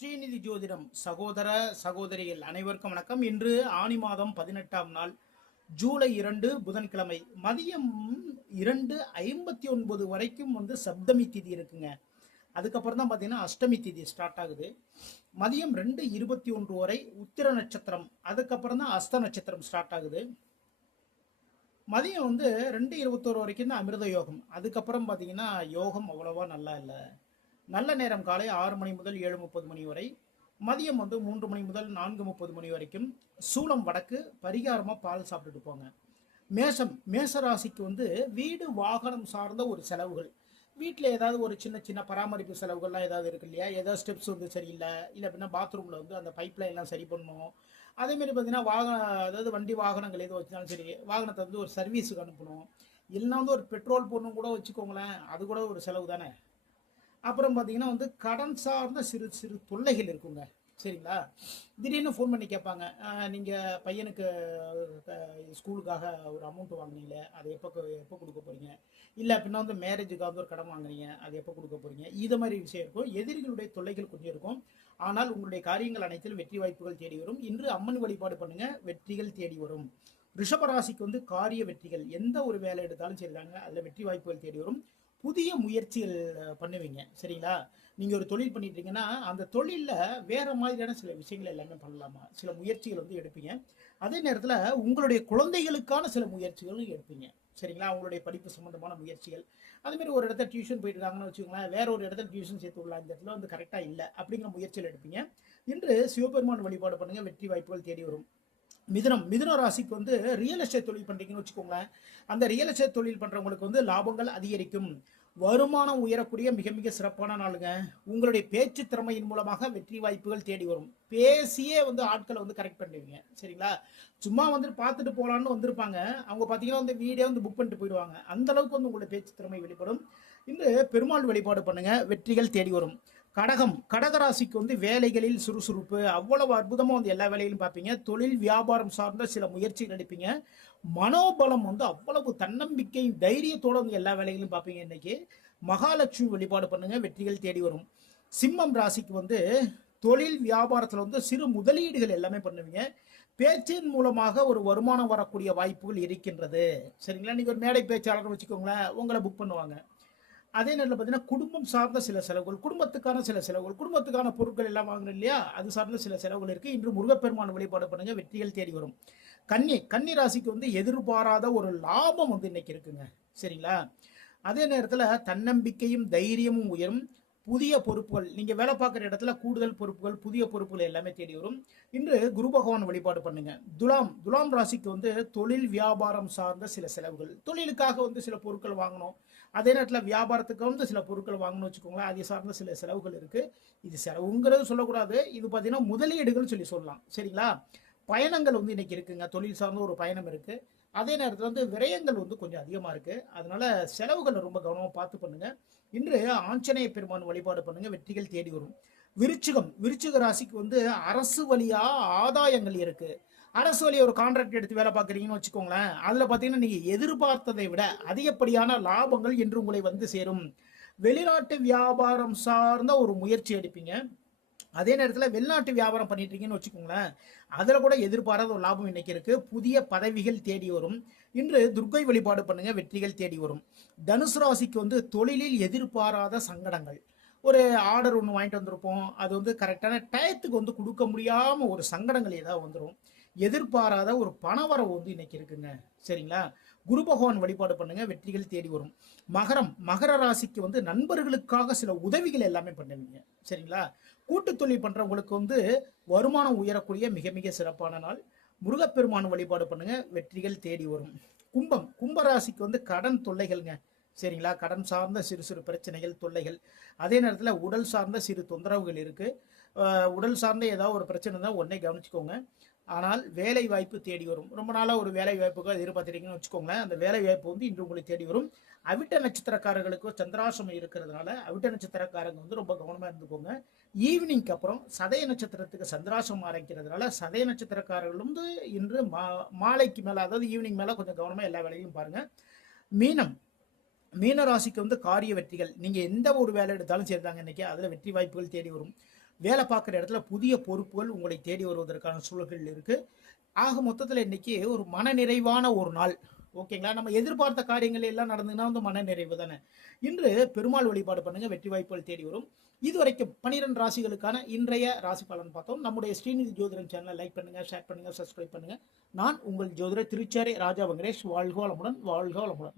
ஸ்ரீநிதி ஜோதிடம் சகோதர சகோதரிகள் அனைவருக்கும் வணக்கம். இன்று ஆனி மாதம் பதினெட்டாம் நாள் ஜூலை இரண்டு புதன்கிழமை. மதியம் இரண்டு ஐம்பத்தி ஒன்பது வரைக்கும் வந்து சப்தமி திதி இருக்குங்க. அதுக்கப்புறம் தான் பார்த்தீங்கன்னா அஷ்டமி திதி ஸ்டார்ட் ஆகுது. மதியம் ரெண்டு இருபத்தி ஒன்று வரை உத்திர நட்சத்திரம் அதுக்கப்புறம் தான் அஸ்த நட்சத்திரம் ஸ்டார்ட் ஆகுது. மதியம் வந்து ரெண்டு இருபத்தோரு வரைக்கும் தான் அமிர்த யோகம். அதுக்கப்புறம் பார்த்தீங்கன்னா யோகம் அவ்வளோவா நல்லா இல்லை. நல்ல நேரம் காலை ஆறு மணி முதல் ஏழு முப்பது மணி வரை மதியம் வந்து மூன்று மணி முதல் நான்கு முப்பது மணி வரைக்கும் சூளம் வடக்கு பரிகாரமாக பால் சாப்பிட்டுட்டு போங்க. மேஷம் மேச ராசிக்கு வந்து வீடு வாகனம் சார்ந்த ஒரு செலவுகள். வீட்டில் ஏதாவது ஒரு சின்ன சின்ன பராமரிப்பு செலவுகள்லாம் ஏதாவது இருக்கு இல்லையா? ஏதாவது ஸ்டெப்ஸ் வந்து சரியில்லை. இல்லை அப்படின்னா பாத்ரூமில் வந்து அந்த பைப் லைன்லாம் சரி பண்ணணும். அதேமாரி பார்த்தீங்கன்னா வாகன அதாவது வண்டி வாகனங்கள் எது வச்சாலும் சரி வாகனத்தை வந்து ஒரு சர்வீஸுக்கு அனுப்பணும். இல்லைனா வந்து ஒரு பெட்ரோல் போடணும் கூட வச்சுக்கோங்களேன் அது கூட ஒரு செலவு தானே? அப்புறம் பார்த்தீங்கன்னா வந்து கடன் சார்ந்த சிறு சிறு தொல்லைகள் இருக்குங்க. சரிங்களா? திடீர்னு ஃபோன் பண்ணி கேட்பாங்க. நீங்கள் பையனுக்கு ஸ்கூலுக்காக ஒரு அமௌண்ட் வாங்குனீங்களே அதை எப்போ எப்போ கொடுக்க போகிறீங்க இல்லை அப்படின்னா வந்து மேரேஜுக்காக வந்து ஒரு கடன் வாங்குறீங்க அது எப்போ கொடுக்க போகிறீங்க இது மாதிரி விஷயம் இருக்கும். எதிரிகளுடைய தொல்லைகள் கொஞ்சம் இருக்கும். ஆனால் உங்களுடைய காரியங்கள் அனைத்திலும் வெற்றி வாய்ப்புகள் தேடி வரும். இன்று அம்மன் வழிபாடு பண்ணுங்க. வெற்றிகள் தேடி வரும். ரிஷபராசிக்கு வந்து காரிய வெற்றிகள். எந்த ஒரு வேலை எடுத்தாலும் சரிதாங்க. அதில் வெற்றி வாய்ப்புகள் தேடி வரும். புதிய முயற்சிகள் பண்ணுவீங்க. சரிங்களா? நீங்க ஒரு தொழில் பண்ணிட்டு இருக்கீங்கன்னா அந்த தொழில்ல வேற மாதிரியான சில விஷயங்கள் எல்லாமே பண்ணலாமா? சில முயற்சிகள் வந்து எடுப்பீங்க. அதே நேரத்துல உங்களுடைய குழந்தைகளுக்கான சில முயற்சிகளும் எடுப்பீங்க. சரிங்களா? அவங்களுடைய படிப்பு சம்பந்தமான முயற்சிகள். அதே மாதிரி ஒரு இடத்துல டியூஷன் போயிட்டு இருக்காங்கன்னு வச்சுக்கோங்களேன் வேற ஒரு இடத்துல டியூஷன் சேர்த்து விடலாம். இந்த இடத்துல வந்து கரெக்டா இல்லை அப்படிங்கிற முயற்சிகள் எடுப்பீங்க. இன்று சிவபெருமான் வழிபாடு பண்ணுங்க. வெற்றி வாய்ப்புகள் தேடி வரும். மிதுனம் மிதுன ராசிக்கு வந்து ரியல் எஸ்டேட் தொழில் பண்ணுறீங்கன்னு வச்சுக்கோங்களேன். அந்த ரியல் எஸ்டேட் தொழில் பண்ணுறவங்களுக்கு வந்து லாபங்கள் அதிகரிக்கும். வருமானம் உயரக்கூடிய மிக மிக சிறப்பான நாளுங்க. உங்களுடைய பேச்சு திறமையின் மூலமாக வெற்றி வாய்ப்புகள் தேடி வரும். பேசியே வந்து ஆட்களை வந்து கரெக்ட் பண்ணுவீங்க சரிங்களா? சும்மா வந்து பார்த்துட்டு போகலான்னு வந்திருப்பாங்க. அவங்க பார்த்தீங்கன்னா வந்து வீடியோ வந்து புக் பண்ணிட்டு போயிடுவாங்க. அந்த அளவுக்கு வந்து உங்களுடைய பேச்சு திறமை வெளிப்படும். இன்று பெருமாள் வழிபாடு பண்ணுங்க. வெற்றிகள் தேடி வரும். கடகம் கடகராசிக்கு வந்து வேலைகளில் சுறுசுறுப்பு அவ்வளவு அற்புதமாக வந்து எல்லா வேலையிலும் பார்ப்பீங்க. தொழில் வியாபாரம் சார்ந்த சில முயற்சிகள் எடுப்பீங்க. மனோபலம் வந்து அவ்வளவு தன்னம்பிக்கை தைரியத்தோடு வந்து எல்லா வேலைகளும் பார்ப்பீங்க இன்னைக்கு. மகாலட்சுமி வழிபாடு பண்ணுங்க வெற்றிகள் தேடி வரும். சிம்மம் ராசிக்கு வந்து தொழில் வியாபாரத்தில் வந்து சிறு முதலீடுகள் எல்லாமே பண்ணுவீங்க. பேச்சின் மூலமாக ஒரு வருமானம் வரக்கூடிய வாய்ப்புகள் இருக்கின்றது. சரிங்களா? நீங்கள் ஒரு மேடை பேச்சாளர் வச்சுக்கோங்களேன் உங்களை புக் பண்ணுவாங்க. அதே நேரத்தில் பார்த்தீங்கன்னா குடும்பம் சார்ந்த சில செலவுகள் குடும்பத்துக்கான சில செலவுகள் குடும்பத்துக்கான பொருட்கள் எல்லாம் வாங்கணும் இல்லையா? அது சார்ந்த சில செலவுகள் இருக்குது இன்று முருகப்பெருமான் வழிபாடு பண்ணுங்க வெற்றிகள் தேடி வரும். கன்னி கன்னி ராசிக்கு வந்து எதிர்பாராத ஒரு லாபம் வந்து இன்னைக்கு இருக்குங்க. சரிங்களா? அதே நேரத்தில் தன்னம்பிக்கையும் தைரியமும் உயரும். புதிய பொறுப்புகள் நீங்க வேலை பார்க்குற இடத்துல கூடுதல் பொறுப்புகள் புதிய பொறுப்புகள் எல்லாமே தேடி வரும். இன்று குரு பகவான் வழிபாடு பண்ணுங்க. துலாம் துலாம் ராசிக்கு வந்து தொழில் வியாபாரம் சார்ந்த சில செலவுகள். தொழிலுக்காக வந்து சில பொருட்கள் வாங்கணும். அதே நேரத்தில் வியாபாரத்துக்கு வந்து சில பொருட்கள் வாங்கணும்னு வச்சுக்கோங்களேன். அதை சார்ந்த சில செலவுகள் இருக்குது இது செலவுங்கிறது சொல்லக்கூடாது. இது பார்த்தீங்கன்னா முதலீடுகள்னு சொல்லி சொல்லலாம். சரிங்களா? பயணங்கள் வந்து இன்றைக்கி இருக்குங்க. தொழில் சார்ந்த ஒரு பயணம் இருக்குது அதே நேரத்தில் வந்து விரயங்கள் வந்து கொஞ்சம் அதிகமாக இருக்குது அதனால் செலவுகளை ரொம்ப கவனமாக பார்த்து பண்ணுங்கள் இன்று ஆஞ்சநேய பெருமான் வழிபாடு பண்ணுங்கள் வெற்றிகள் தேடி வரும். விருச்சிகம் விருச்சிக ராசிக்கு வந்து அரசு வழியாக ஆதாயங்கள் இருக்குது அரசு வழி ஒரு கான்ட்ராக்ட் எடுத்து வேலை பார்க்குறீங்கன்னு வச்சுக்கோங்களேன். அதில் பார்த்தீங்கன்னா நீங்கள் எதிர்பார்த்ததை விட அதிகப்படியான லாபங்கள் என்று உங்களை வந்து சேரும். வெளிநாட்டு வியாபாரம் சார்ந்த ஒரு முயற்சி எடுப்பீங்க. அதே நேரத்தில் வெளிநாட்டு வியாபாரம் பண்ணிட்டு இருக்கீங்கன்னு வச்சுக்கோங்களேன். அதில் கூட எதிர்பாராத ஒரு லாபம் இன்னைக்கு இருக்கு. புதிய பதவிகள் தேடி வரும். இன்று துர்க்கை வழிபாடு பண்ணுங்க வெற்றிகள் தேடி வரும். தனுசு ராசிக்கு வந்து தொழிலில் எதிர்பாராத சங்கடங்கள். ஒரு ஆர்டர் ஒன்று வாங்கிட்டு வந்திருப்போம். அது வந்து கரெக்டான டயத்துக்கு வந்து கொடுக்க முடியாம ஒரு சங்கடங்கள் ஏதாவது வந்துடும் எதிர்பாராத ஒரு பணவரவு வந்து இன்னைக்கு இருக்குங்க. சரிங்களா? குரு பகவான் வழிபாடு பண்ணுங்க வெற்றிகள் தேடி வரும். மகரம் மகர ராசிக்கு வந்து நண்பர்களுக்காக சில உதவிகள் எல்லாமே பண்ணுவீங்க. சரிங்களா? கூட்டு தொழில் பண்றவங்களுக்கு வந்து வருமானம் உயரக்கூடிய மிக மிக சிறப்பான நாள். முருகப்பெருமான் வழிபாடு பண்ணுங்க வெற்றிகள் தேடி வரும். கும்பம் கும்பராசிக்கு வந்து கடன் தொல்லைகள்ங்க. சரிங்களா? கடன் சார்ந்த சிறு சிறு பிரச்சனைகள் தொல்லைகள். அதே நேரத்தில் உடல் சார்ந்த சிறு தொந்தரவுகள் இருக்குது உடல் சார்ந்த ஏதாவது ஒரு பிரச்சனை தான் உடனே கவனிச்சுக்கோங்க. ஆனால் வேலை வாய்ப்பு தேடி வரும். ரொம்ப நாளாக ஒரு வேலை வாய்ப்புக்கு எதிர்பார்த்துட்டீங்கன்னு வச்சுக்கோங்களேன். அந்த வேலை வாய்ப்பு வந்து இன்று உங்களை தேடி வரும். அவிட்ட நட்சத்திரக்காரர்களுக்கு சந்திராசமம் இருக்கிறதுனால அவிட்ட நட்சத்திரக்காரங்க வந்து ரொம்ப கவனமாக இருந்துக்கோங்க. ஈவினிங்க்கு அப்புறம் சதய நட்சத்திரத்துக்கு சந்திராசம் ஆரம்பிக்கிறதுனால சதய நட்சத்திரக்காரர்கள் வந்து இன்று மா மாலைக்கு மேலே அதாவது ஈவினிங் மேலே கொஞ்சம் கவனமாக எல்லா வேலையும் பாருங்கள் மீனம். மீன ராசிக்கு வந்து காரிய வெற்றிகள். நீங்கள் எந்த ஒரு வேலை எடுத்தாலும் சேர்ந்தாங்க இன்னைக்கு. அதில் வெற்றி வாய்ப்புகள் தேடி வரும். வேலை பார்க்குற இடத்துல புதிய பொறுப்புகள் உங்களை தேடி வருவதற்கான சூழல்கள் இருக்குது ஆக மொத்தத்தில் இன்னைக்கு ஒரு மனநிறைவான ஒரு நாள். ஓகேங்களா? நம்ம எதிர்பார்த்த காரியங்கள் எல்லாம் நடந்ததுன்னா வந்து மனநிறைவு தானே. இன்று பெருமாள் வழிபாடு பண்ணுங்க வெற்றி வாய்ப்புகள் தேடி வரும். இதுவரைக்கும் பனிரெண்டு ராசிகளுக்கான இன்றைய ராசி பலன் பார்த்தோம். நம்முடைய ஸ்ரீநிதி ஜோதிடம் சேனலை லைக் பண்ணுங்க ஷேர் பண்ணுங்க சப்ஸ்கிரைப் பண்ணுங்க. நான் உங்கள் ஜோதிடர் திருச்சாரி ராஜா வெங்கடேஷ். வாழ்க வளமுடன் வாழ்க வளமுடன்.